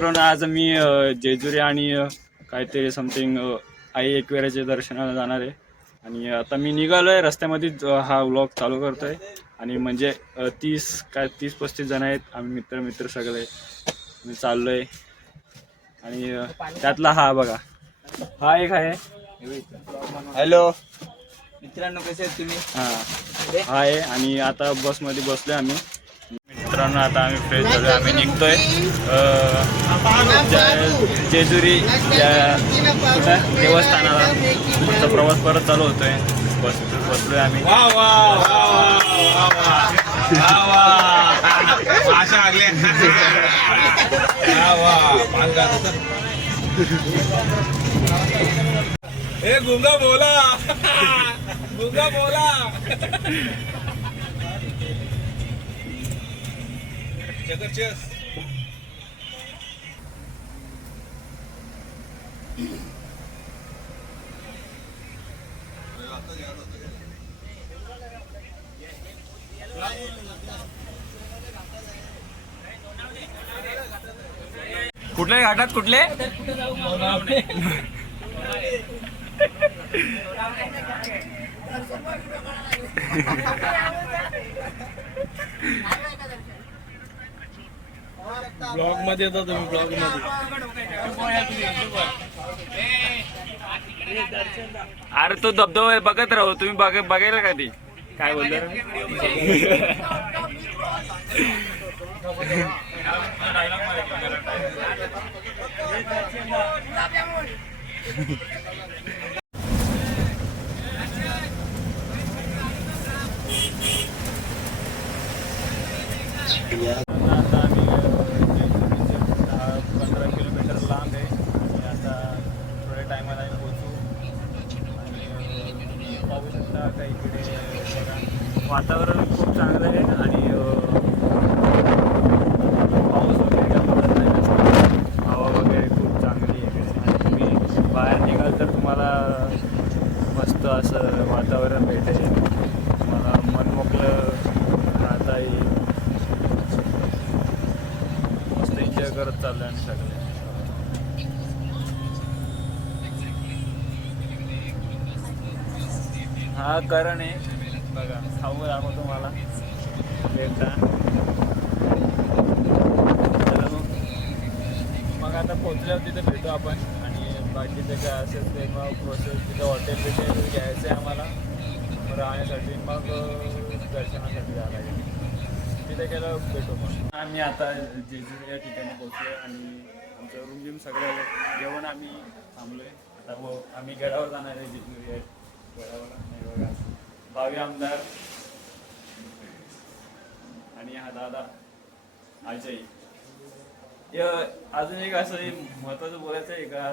मित्रांनो आज मी जेजुरी आणि काहीतरी समथिंग आई एकविराच्या दर्शनाला जाणार आहे आणि आता मी निघालोय रस्त्यामध्ये हा व्लॉग चालू करतोय आणि म्हणजे 30-35 जण आहेत आम्ही मित्र सगळे मी चाललोय आणि त्यातला हा बघा हा एक आहे. हॅलो मित्रांनो, कसे आहेत तुम्ही? हा आहे आणि आता बसमध्ये बसलोय आम्ही मित्रांनो. आता आम्ही फ्रेश झालो, आम्ही निघतोय जेजुरी या देवस्थानाला. आमचा प्रवास परत चालू होतोय, बसलोय आम्ही. गुंगा बोला गुंगा बोला. कुठल्या घाटात कुठले ब्लॉग मध्ये येतो तुम्ही, ब्लॉग मध्ये. अरे तो धबधबा बघत राहू तुम्ही, बघायला का ती काय बोलतो. आता आम्ही 15 किलोमीटर लांब आहे आणि आता थोड्या टायमाला आम्ही पोहोचू. आणि पाहू शकता का इकडे बघा वातावरण खूप चांगलं आहे आणि पाऊस वगैरे काय पडत नाही जास्त, हवा वगैरे खूप चांगली आहे आणि तुम्ही बाहेर निघाल तर तुम्हाला मस्त असं वातावरण भेटेल, तुम्हाला मनमोकळं राहता येईल. एन्जॉय करत चाललोय आम्ही सगळे. हा करण आहे बघा, खाऊ दाखवतो मला एकदा. मग आता पोचल्यावर तिथे भेटू आपण आणि बाकीचे काय असेल ते मग प्रोसेस तिथे हॉटेल बिटेल घ्यायचं आहे आम्हाला राहण्यासाठी, मग दर्शनासाठी जायला लागेल. तिथे गेलं भेटू. मग आम्ही आता जेजुरी या ठिकाणी पोहोचलो आणि आमचं रूम सगळं जेवण आम्ही थांबलोय. आता आम्ही गडावर जाणार आहे जेजुरी गडावर. नाही बघा भावी आमदार आणि हा दादा अजय. अजून एक असं महत्त्वाचं बोलायचं आहे का,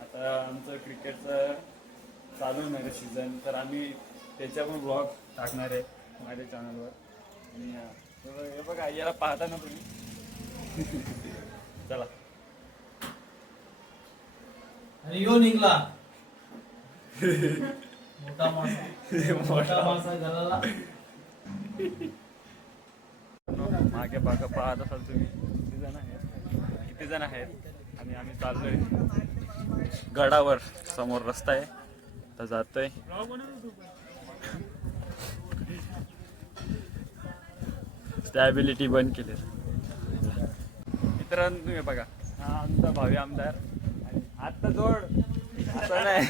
आता आमचं क्रिकेटचं चालू होणार आहे सीझन, तर आम्ही त्याच्या पण ब्लॉग टाकणार आहे माझ्या चॅनलवर. हे बघा याला पाहता ना तुम्ही. चला आणि यो निघला मोठा मासा घालायला. मागे बागा पाहत असाल तुम्ही किती जण आहेत आणि आम्ही चाललोय गडावर. समोर रस्ता आहे तर जातोय. स्टॅबिलिटी बंद केली मित्रांनो. तुम्ही बघा हा आमचा भावी आमदार आणि आत्ता जोड असं नाही.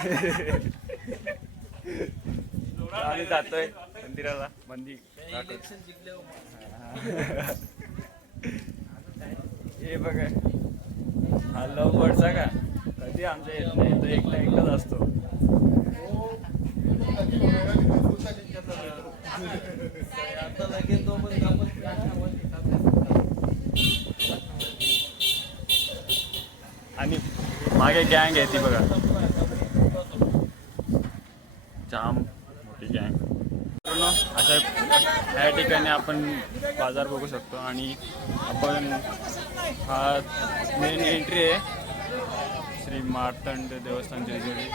आम्ही जातोय मंदिराला. मंदिर हे बघा हा लव बर्डचा का कधी आमच्या येत नाही, तो एकटाच असतो. आणि मागे गँग आहे ती बघा, जाम मोठी गँग. अशा या ठिकाणी आपण बाजार बघू शकतो आणि आपण हा मेन एंट्री आहे श्री मार्तंड देवस्थान जेजुरी.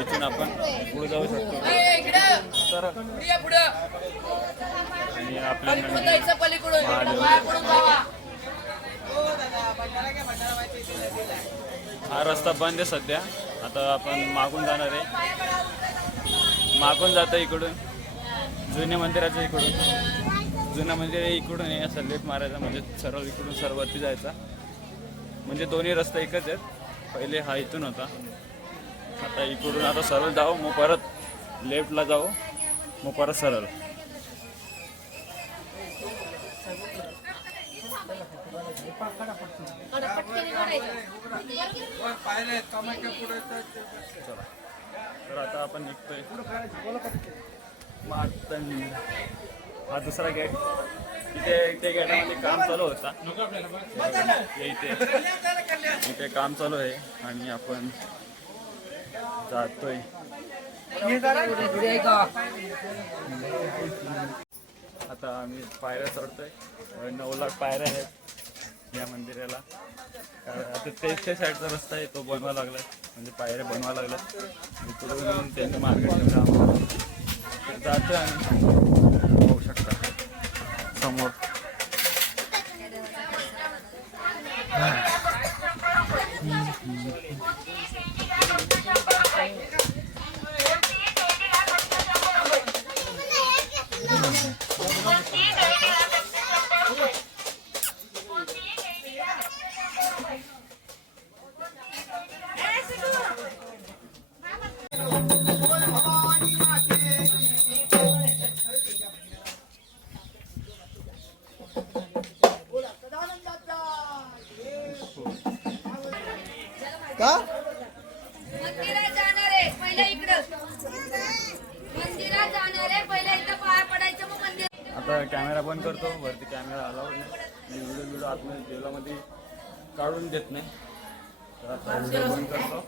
इथून आपण पुढे जाऊ शकतो. तर आणि आपल्या महादेव हा रस्ता बंद आहे सध्या. आता आपण मागून जाणार आहे. मागून जातो इकडून जुन्या मंदिराच्या इकडून. जुनं मंदिर इकडून आहे, असं लेफ्ट मारायचा म्हणजे सरळ इकडून सरवरती जायचा. म्हणजे दोन्ही रस्ते एकच आहेत. पहिले हा इथून होता, आता इकडून आता सरळ जाऊ, मग परत लेफ्टला जाऊ, मग परत सरळ. तर आता आपण निघतोय मार्तंड. हा दुसरा गेट. इथे गेटामध्ये काम चालू होता. इथे काम चालू आहे आणि आपण जातोय. आता आम्ही पायऱ्या चढतोय. 9 लाख पायऱ्या आहेत या मंदिराला. आता त्या साईडचा रस्ता आहे तो बनवा लागला, म्हणजे पायऱ्या बनवा लागला. इकडून त्यांनी मार्ग ठेवला. जातोय आम्ही, होऊ शकता समोर. का मंदिरात जाणार आहे पहिला इकडं. मंदिरात जाणार आहे पहिला इथं पाया पडायचं, मग मंदिर. आता कॅमेरा बंद करतो. वरती कॅमेरा अलाउड नाही. व्हिडिओ आतमध्ये देवलामध्ये काढून देत नाही. तर आता व्हिडिओ बंद करतो,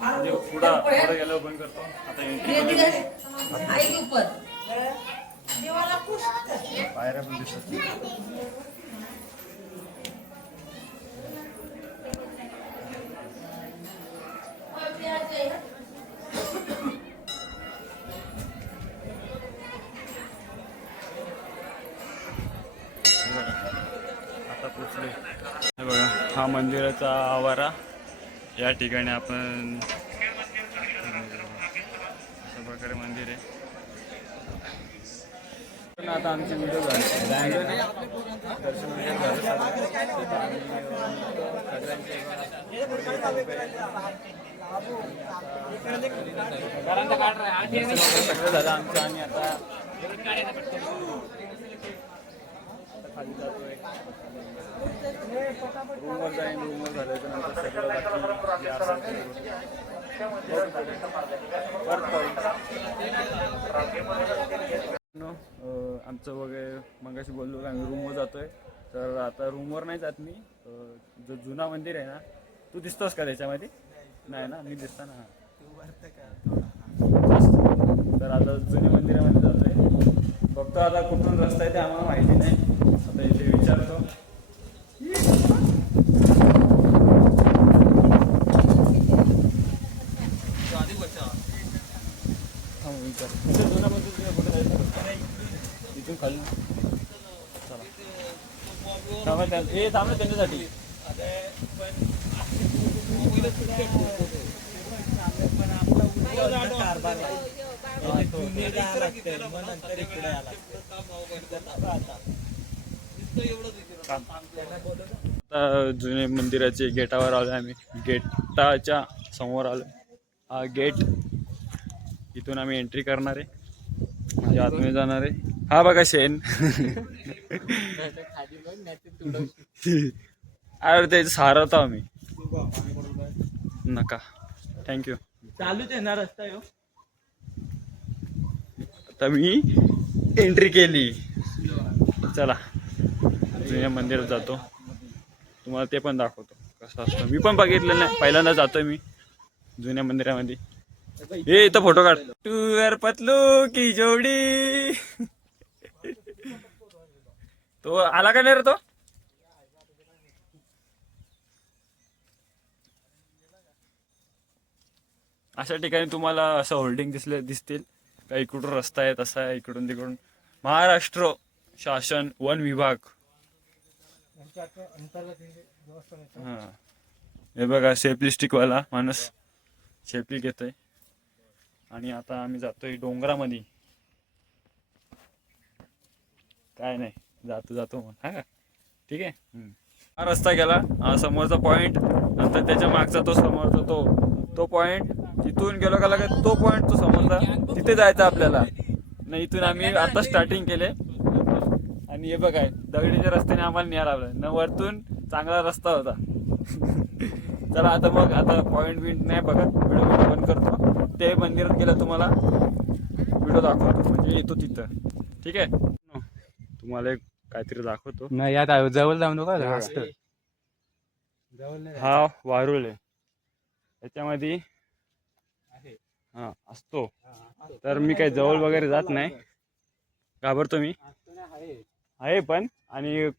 म्हणजे पुढे गेल्यावर बंद करतो. आता पायऱ्या पण दिसत नाही. आता पोचले. हे बघा, हा मंदिराचा आवारा. या ठिकाणी आपण अशा प्रकारे मंदिर आहे. पण आता आमचे व्हिडिओ झाले, दर्शन वगैरे झालं सगळं झालं आमचं. आणि आता खाली जातोय. रूमवर जाईन. रूमवर झाल्याच्या नंतर सगळं बाकी जे असेल ते आमचं वगैरे मगाशी बोललो की आम्ही रूमवर जातोय. तर आता रूमवर नाही जात मी. जो जुना मंदिर आहे ना, तू दिसतोस का त्याच्यामध्ये? नाही ना, मी दिसता ना. तर आता जुन्या मंदिरामध्ये जातोय. फक्त आता कुठून रस्ता आहे ते आम्हाला माहिती नाही. आता इथे विचारतो. जुना मंदिर कुठे जायचं? इथून खाली चला. हे थांबलं त्यांच्यासाठी. आता जुने मंदिराचे गेटावर आलो आम्ही. गेटाच्या समोर आलो. हा गेट, इथून आम्ही एंट्री करणार आहे, म्हणजे आतमध्ये जाणार आहे. हा बघा शेण. अरे ते सारवतो आम्ही. नका, थँक्यू. चालूच आहे ना रस्ता यो. आता मी एंट्री केली. चला जुन्या मंदिरात जातो, तुम्हाला ते पण दाखवतो कसं असतं. मी पण बघितलेलं नाही, पहिल्यांदा जातोय मी जुन्या मंदिरामध्ये. हे इथं फोटो काढ. टूवर पतलू की जोडी. तो आला का नाही रे तो? अशा ठिकाणी तुम्हाला असं होल्डिंग दिसतील का इकडून रस्ता आहे, तसा आहे, इकडून तिकडून. महाराष्ट्र शासन वन विभाग हा हे बघा शेपली स्टिकवाला माणूस शेपली घेतोय आणि आता आम्ही जातोय डोंगरामध्ये. काय नाही जातो मग हा का ठीक आहे. हा रस्ता गेला हा समोरचा पॉइंट नंतर त्याच्या मागचा तो समोरचा तो पॉइंट तिथून गेलो का लगेच तो पॉइंट तो समोरचा तिथे जायचं आपल्याला. नाही इथून आम्ही आता स्टार्टिंग केले आणि हे बघाय दगडीच्या रस्त्याने आम्हाला न्याय लावलं न वरतून चांगला रस्ता होता. चला आता मग आता पॉइंट बिंट नाही बघत व्हिडिओ बंद करतो. ते मंदिरात गेलं तुम्हाला व्हिडिओ दाखवतो म्हणजे येतो तिथं ठीक आहे. तुम्हाला एक काहीतरी दाखवतो. नाही यात जवळ जाऊ नका जास्त. हा वारुळ आहे याच्यामध्ये हा असतो तर मी काही जवळ वगैरे जात नाही घाबरतो मी आहे पण. आणि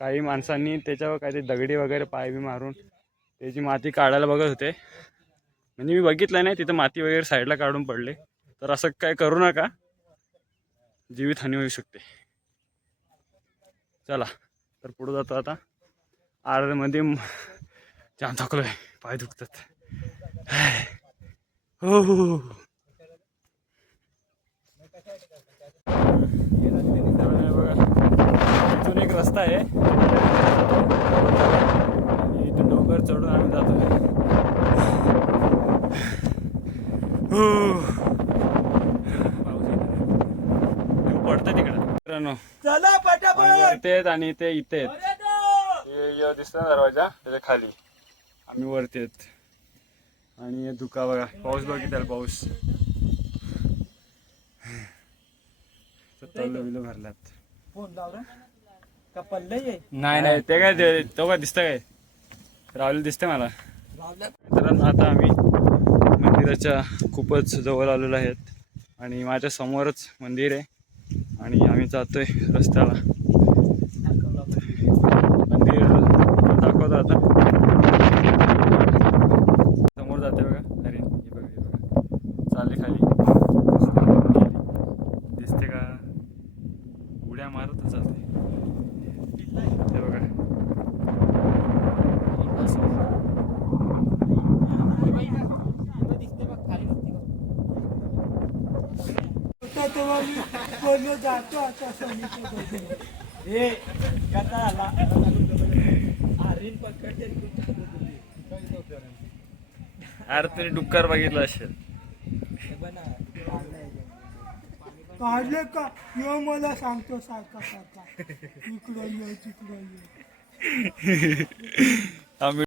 काही माणसांनी त्याच्यावर काहीतरी दगडी वगैरे पाय बी मारून त्याची माती काढायला बघत होते म्हणजे मी बघितलं नाही तिथं माती वगैरे साईडला काढून पडले. तर असं काय करू नका जीवितहानी होऊ शकते. चला तर पुढे जातो आता. आरमध्ये जाम थकलोय पाय दुखतात. हो इथून एक रस्ता आहे इथून डोंगर चढून आम्ही जातोय. पडतं तिकडं मित्रांनो चला पटापट. ते आणि ते इथे दिसत ना दरवाजा त्याच्या खाली आम्ही वरती आहेत. आणि धुका बघा पाऊस बघितला पाऊस बिलो भरल्यात. फोन लावला का पल्ले नाही ते काय तो काय दिसतं काय राहुल दिसते मला. तर आता आम्ही मंदिराच्या खूपच जवळ आलेलो आहेत आणि माझ्या समोरच मंदिर आहे आणि आम्ही जातोय रस्त्याला. मंदिर दाखवतो आता समोर जाते बघा. अरे हे बघा चालले खाली दिसते का उड्या मारतच जाते ते बघा. जातो आता अरे तुम्ही डुक्कर बघितलं असेल. काढले का यो मला सांगतो सारखा इकडं ये तिकडं ये. आम्ही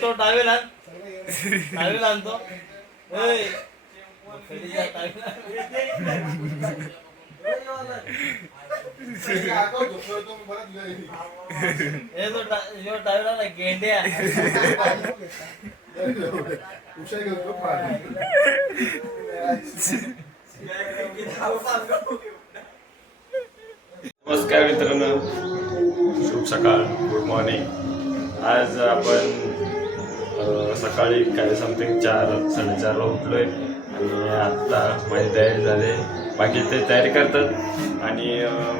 तो डावेला आणतो. गेंड्या नमस्कार मित्रांनो शुभ सकाळ गुड मॉर्निंग. आज आपण सकाळी काय समथिंग 4-4:30ला उठलोय आणि आत्ता माझी तयारी झाली. बाकी ते तयारी करतात आणि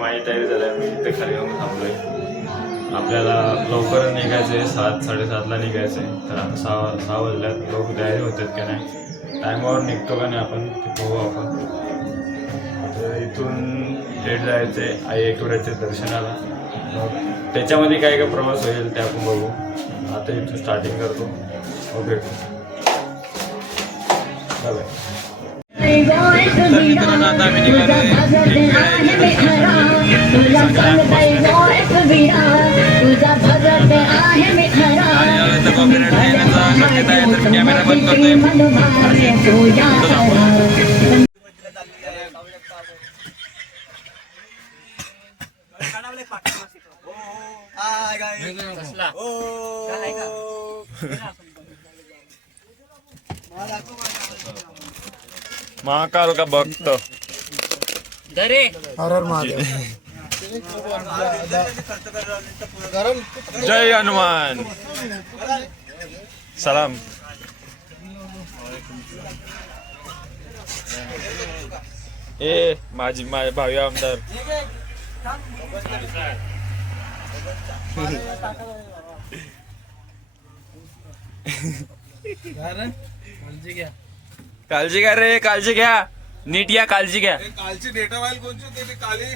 माझी तयारी झाली मी इथे खाली येऊन थांबलोय. आपल्याला लवकरच निघायचं आहे 7-7:30ला निघायचं आहे. तर आता 6 वाजल्यात लोक तयारी होतात का नाही टायमावर निघतो का नाही आपण ते बघू आपण. तर इथून थेट जायचं आहे आई एकविराच्या दर्शनाला. मग त्याच्यामध्ये काय काय प्रवास होईल ते आपण बघू. आता इथून स्टार्टिंग करतो ओके. तर मित्रांनो आता आम्ही निघालो कॅमेरा बंद करतोय. महाकाल का भक्त हर हर महादेव. जय हनुमान. सलाम. माझे भावी आमदार. काळजी घ्या रे, काळजी घ्या. नीट या, काळजी घ्या. कालची डेटा फाईल कोणची होती ती काली?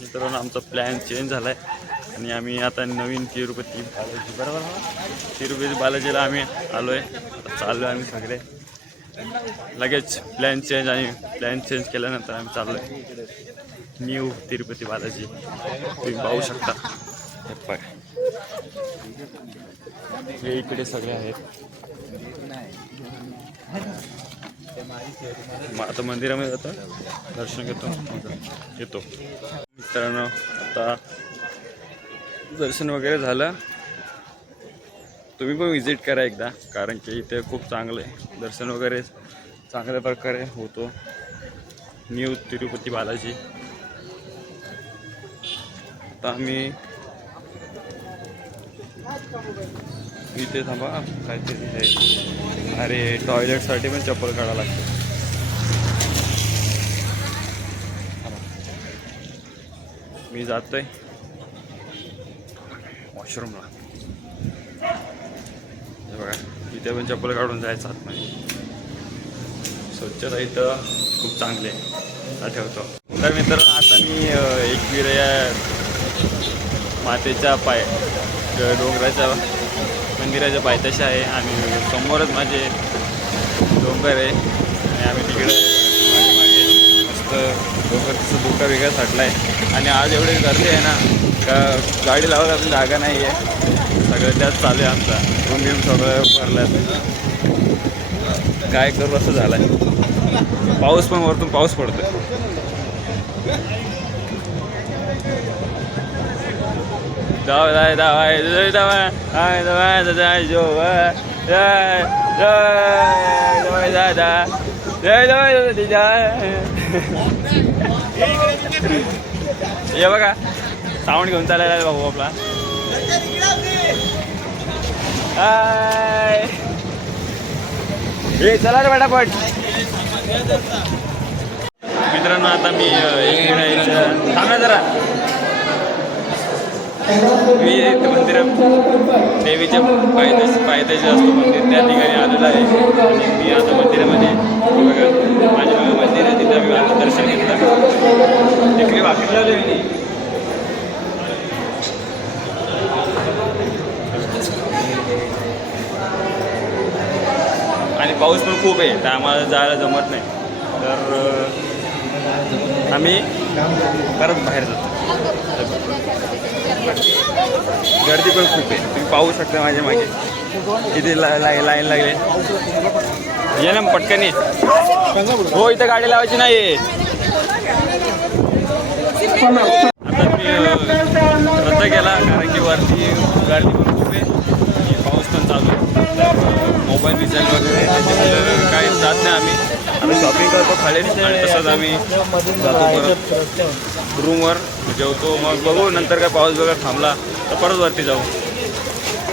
मित्रांनो, आमचा प्लॅन चेंज झालाय आणि आम्ही आता नवीन तिरुपती बालाजी, बरोबर तिरुपती बालाजीला आम्ही आलोय. चाललो आम्ही सगळे लगेच. प्लॅन चेंज आणि प्लॅन चेंज केल्यानंतर आम्ही चाललोय न्यू तिरुपती बालाजी. तुम्ही पाहू शकता. हे इकडे सगळे आहेत. आता मंदिरामध्ये जातो, दर्शन घेतो, येतो. मित्रांनो, आता दर्शन वगैरे झालं. तुम्ही पण विजिट करा एकदा, कारण की इथे खूप चांगलं आहे. दर्शन वगैरे चांगल्या प्रकारे होतो. न्यू तिरुपती बालाजी. आता आम्ही इथे थांबा, काहीतरी आहे. अरे, टॉयलेटसाठी पण चप्पल काढावं लागतं. मी जातोय वॉशरूमला. बघा, इथे पण चप्पल काढून जायचं आतमध्ये. स्वच्छता इथं खूप चांगली आहे, ठेवतो. तर मित्रांनो, आता मी एकविरा मातेच्या डोंगराच्या मंदिराच्या पायथ्याशी आहे आणि समोरच माझे डोंगर आहे आणि आम्ही तिकडे मागे मस्त डोंगरचं धुका वेगळा साठला आहे. आणि आज एवढी गर्दी आहे ना का गाडी लावायला आपली जागा नाही आहे. सगळं त्यात चालू आहे. आमचा रूम बिम सगळं भरलं. काय करू असं झालं आहे. पाऊस पण वरतून पाऊस पडतो. दावा दावा दावा दादा जो दादा हे बघा, साऊंड घेऊन चालायला भाऊ आपला. हाय, हे चला रे पटापट. मित्रांनो, आता मी थांबा जरा. मी मंदिर देवीच्या पायथ्याशी असतो मंदिर, त्या ठिकाणी आलेलं आहे. आणि मी आता मंदिरामध्ये बघा, माझ्या मंदिर आहे, तिथं मी माझं दर्शन घेतलं. तिकडे वाकडी लावले मी. आणि पाऊस पण खूप आहे, तर आम्हाला जायला जमत नाही. तर आम्ही परत बाहेर जातो. गर्दी पण खूप आहे, तुम्ही पाहू शकता माझ्या मागे किती लाईन लागले. ये ना पटकन ये. हो, इथं गाडी लावायची नाही. आता मी रद्द केला कारण की वरती गर्दी पण खूप आहे आणि पाऊस पण चालू आहे. मोबाईल रिचार्ज वगैरे त्याच्यामुळे काही जात नाही. आम्ही आता शॉपिंग करतो खाली आणि तसंच आम्ही जातो परत रूमवर, जेवतो. मग बघू नंतर काय पाऊस वगैरे थांबला तर परत वरती जाऊ.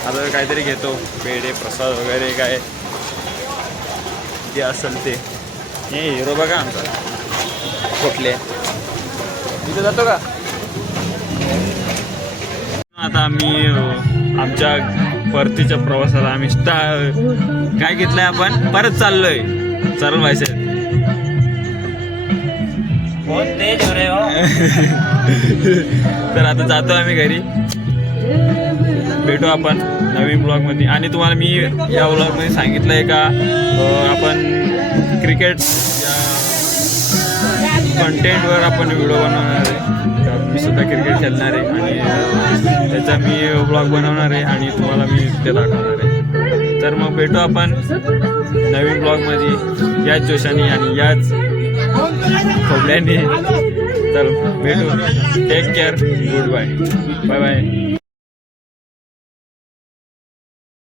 आता काहीतरी घेतो, पेढे प्रसाद वगैरे काय जे असेल ते. हे हिरो बघा आमचा कुठले, तिथे जातो का. आता आम्ही आमच्या परतीच्या प्रवासाला आम्ही काय घेतलंय, आपण परत चाललोय. चल व्हायचं बहुत तेज हो रहे हो. तर आता जातो आम्ही घरी. भेटू आपण नवीन ब्लॉगमध्ये. आणि तुम्हाला मी या ब्लॉगमध्ये सांगितलं आहे का आपण क्रिकेट कंटेंटवर आपण व्हिडिओ बनवणार आहे. तर मी सुद्धा क्रिकेट खेळणार आहे आणि त्याचा मी ब्लॉग बनवणार आहे आणि तुम्हाला मी ते दाखवणार आहे. तर मग भेटू आपण नवीन ब्लॉगमध्ये याच जोशाने आणि याच खोबड्यांनी. तर भेटू. Take care. Good bye. Bye bye.